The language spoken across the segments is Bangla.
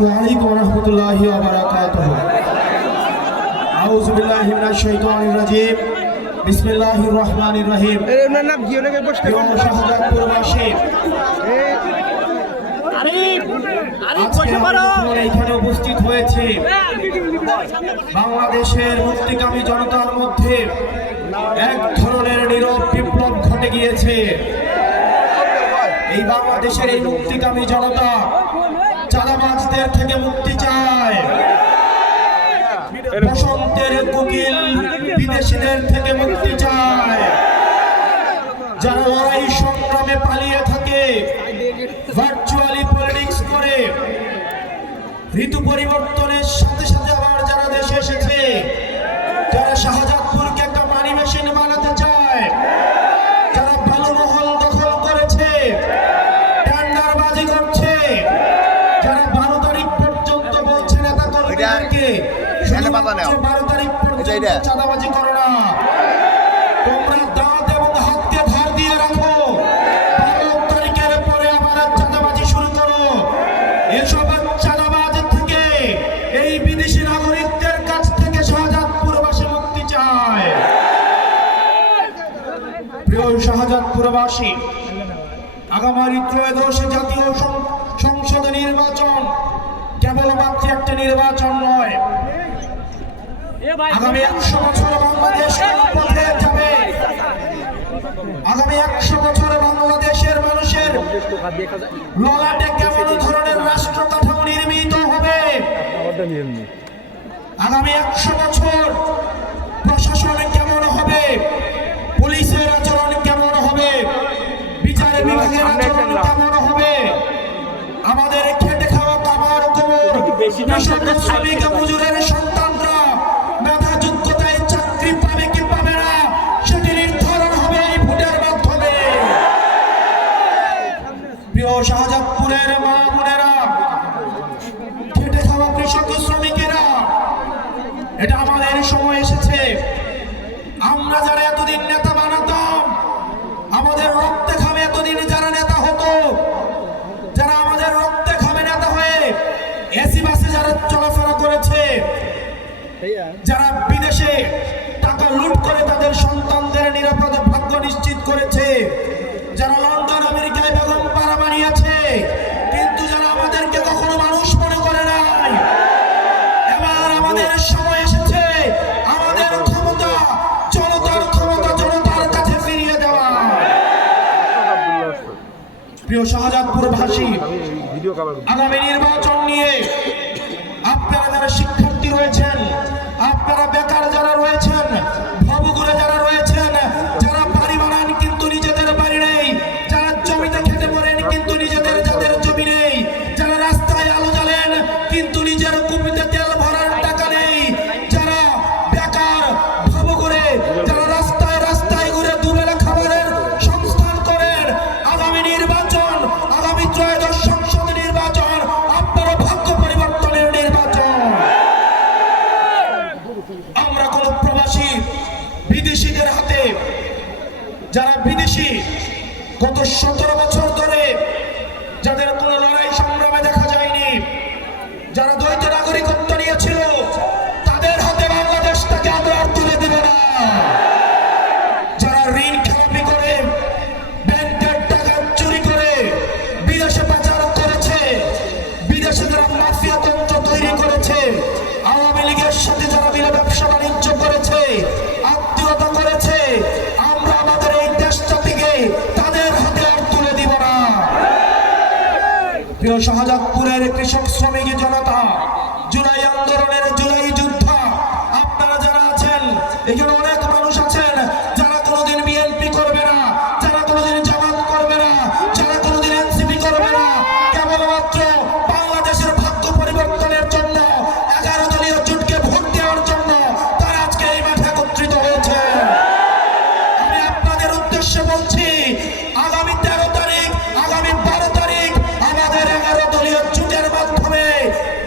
আসসালামু আলাইকুম ওয়া রাহমাতুল্লাহি ওয়া বারাকাতুহু। আউযু বিল্লাহি মিনাশ শাইতানির রাজীম। বিসমিল্লাহির রহমানির রহিম। এর নাম কি অনেকে বসতে শাহজাদপুরবাসী এখানে উপস্থিত হয়েছে বাংলাদেশের মুক্তিকামী জনতার মধ্যে এক ধরনের নীরব বিপ্লব ঘটে গিয়েছে। এই বাংলাদেশের এই মুক্তিকামী জনতা চাঁদাবাজদের থেকে মুক্তি চায়, বসন্তের কোকিল বিদেশিদের থেকে মুক্তি চায়। যারা লড়াই সংগ্রামে পালিয়ে থাকে, ভার্চুয়ালি পলিটিক্স করে, ঋতু পরিবর্তনের সাথে সাথে আবার যারা দেশে এসেছে, যারা শাহজাদপুরকে একটা মানি মেশিন বানাতে চায়, যারা বালুমহল দখল করেছে, টেন্ডারবাজি করছে, যারা 12 তারিখ পর্যন্ত বলছে নেতা কর্মীদেরকে 12 তারিখ পর্যন্ত চাঁদাবাজি করো না, তোমরা দাঁত এবং হাতকে ধার দিয়ে রাখো, 12 তারিখের পরে আবার চাঁদাবাজি শুরু করো। এসব চাঁদাবাজ থেকে, এই বিদেশি নাগরিকদের কাছ থেকে শাহজাদপুরবাসী মুক্তি চায়। প্রিয় শাহজাদপুরবাসী, আগামী ত্রয়োদশ জাতীয় সংসদ নির্বাচন কেবলমাত্র একটা নির্বাচন নয়, আগামী 100 বছর বাংলাদেশ পথে যাবে। আগামী 100 বছর বাংলাদেশের মানুষের ললাটে কেমন ধরনের রাষ্ট্র কাঠামো নির্মিত হবে, আগামী 100 বছর প্রশাসন কেমন হবে, পুলিশের আচরণ কেমন হবে, বিচার বিভাগের আচরণ কেমন হবে, আমাদের খেটে খাওয়া কামার কোমর শ্রমিক মজুরের সন্তানরা মেধা যোগ্যতায় চাকরি পাবে কি পাবে না, সেটি নির্ধারণ হবে এই ভোটের মাধ্যমে। প্রিয় শাহজাদপুরের মা বোনেরা, খেটে খাওয়া কৃষক শ্রমিকেরা, এটা আমাদের সময় এসেছে। আমরা যারা এতদিন নেতা বানাতাম, আমাদের রক্তে ঘামে এতদিন যারা নেতা হতো, যারা আমাদের রক্তে ঘামে নেতা হয়ে এসি বাসে যারা চলাফেরা করেছে, যারা বিদেশে টাকা লুট করে তাদের সন্তানদের নিরাপদ ভাগ্য নিশ্চিত করেছে, যারা লন্ডন আমেরিকায় বেগম পাড়া বানিয়েছে, কিন্তু যারা আমাদেরকে কখনো মানুষ মনে করে নাই, এবার আমাদের সময় এসেছে আমাদের ক্ষমতা, জনতার ক্ষমতা জনতার কাছে ফিরিয়ে দেওয়া। প্রিয় শাহজাদপুরবাসী, আগামী নির্বাচন নিয়ে আপনারা যারা শিক্ষার্থী রয়েছেন, আপনারা বেকার যারা রয়েছেন, ভবঘুরে যারা রয়েছেন, যারা বাড়ি বানান কিন্তু নিজেদের বাড়ি নেই, যারা জমিতে খেতে পড়েন কিন্তু নিজেদের যাদের জমি নেই, যারা রাস্তায় আলো জ্বালেন কিন্তু নিজের কুপিতে তেল ভরার টাকা নেই, যারা বেকার ভবঘুরে, যারা রাস্তায় রাস্তায় ঘুরে দুবেলা খাবারের সংস্থান করেন, আগামী নির্বাচন, আগামী ত্রয়োদশ সংসদ নির্বাচন আপনারা ভাগ্য পরিবর্তনের নির্বাচন। আমরা কোন প্রবাসী বিদেশিদের হাতে, যারা বিদেশি গত 17 বছর ধরে যাদের কোনো লড়াই সংগ্রামে দেখা যায়নি, যারা দ্বৈত নাগরিকত্ব নিয়েছিল, তাদের হাতে বাংলাদেশটাকে আমরা আর তুলে দেব না। যারা ঋণ খেলাপি করে, ব্যাংকের টাকা চুরি করে বিদেশে পাচার করেছে, বিদেশে যারা মাফিয়া তন্ত্র তৈরি করেছে, আওয়ামী লীগের সাথে যারা মিলে ব্যবসা বাণিজ্য করেছে, আত্মীয়তা করেছে, আমরা আমাদের এই দেশটাকে তাদের হাতে আর তুলে দিব না। প্রিয় শাহজাদপুরের কৃষক শ্রমিক জনতা, জুলাই আন্দোলনের জুলাই যোদ্ধা আপনারা যারা আছেন, এখানে অনেক মানুষ আছেন যারা কোনোদিন বিএনপি করবে না, যারা কোনোদিন জামাত করবে না, যারা কোনোদিন এনসিপি করবে না, কেবলমাত্র বাংলাদেশের ভাগ্য পরিবর্তনের জন্য 11 দলীয় জোটকে ভোট দেওয়ার জন্য তারা আজকে এই মাঠে একত্রিত হয়েছে। আমি আপনাদের উদ্দেশ্যে বলছি, আগামী 13 তারিখ, আগামী 12 তারিখ আমাদের 11 দলীয় জোটের মাধ্যমে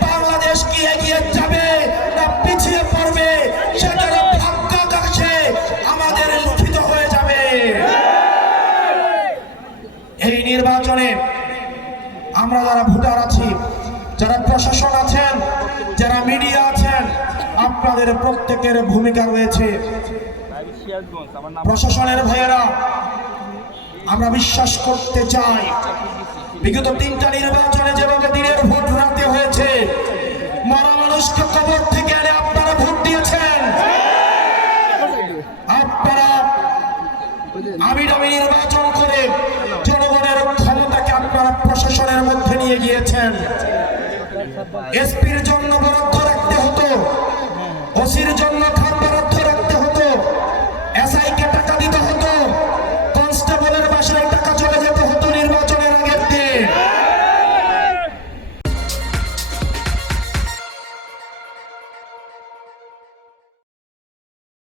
বাংলাদেশ কি এগিয়ে যাবে না পিছিয়ে পড়বে, সেটার ভাগ্যাকাশে আমাদের লিখিত হয়ে যাবে। এই নির্বাচনে আমরা যারা ভোটার আছি, যারা প্রশাসন আছেন, যারা মিডিয়া আছেন, আপনাদের প্রত্যেকের ভূমিকা রয়েছে। প্রশাসনের ভাইয়েরা, আমরা বিশ্বাস করতে চাই বিগত 3টা নির্বাচনে যেভাবে দিনের ভোট রাতে হয়েছে, মরা মানুষকে কবর থেকে এনে আপনারা ভোট দিয়েছেন। আপনারা আমি নির্বাচন করে জনগণের ক্ষমতাকে আপনারা প্রশাসনের মধ্যে নিয়ে গিয়েছেন। এসপির জন্য বরাদ্দ রাখতে হতো, ওসির জন্য খাত বরাদ্দ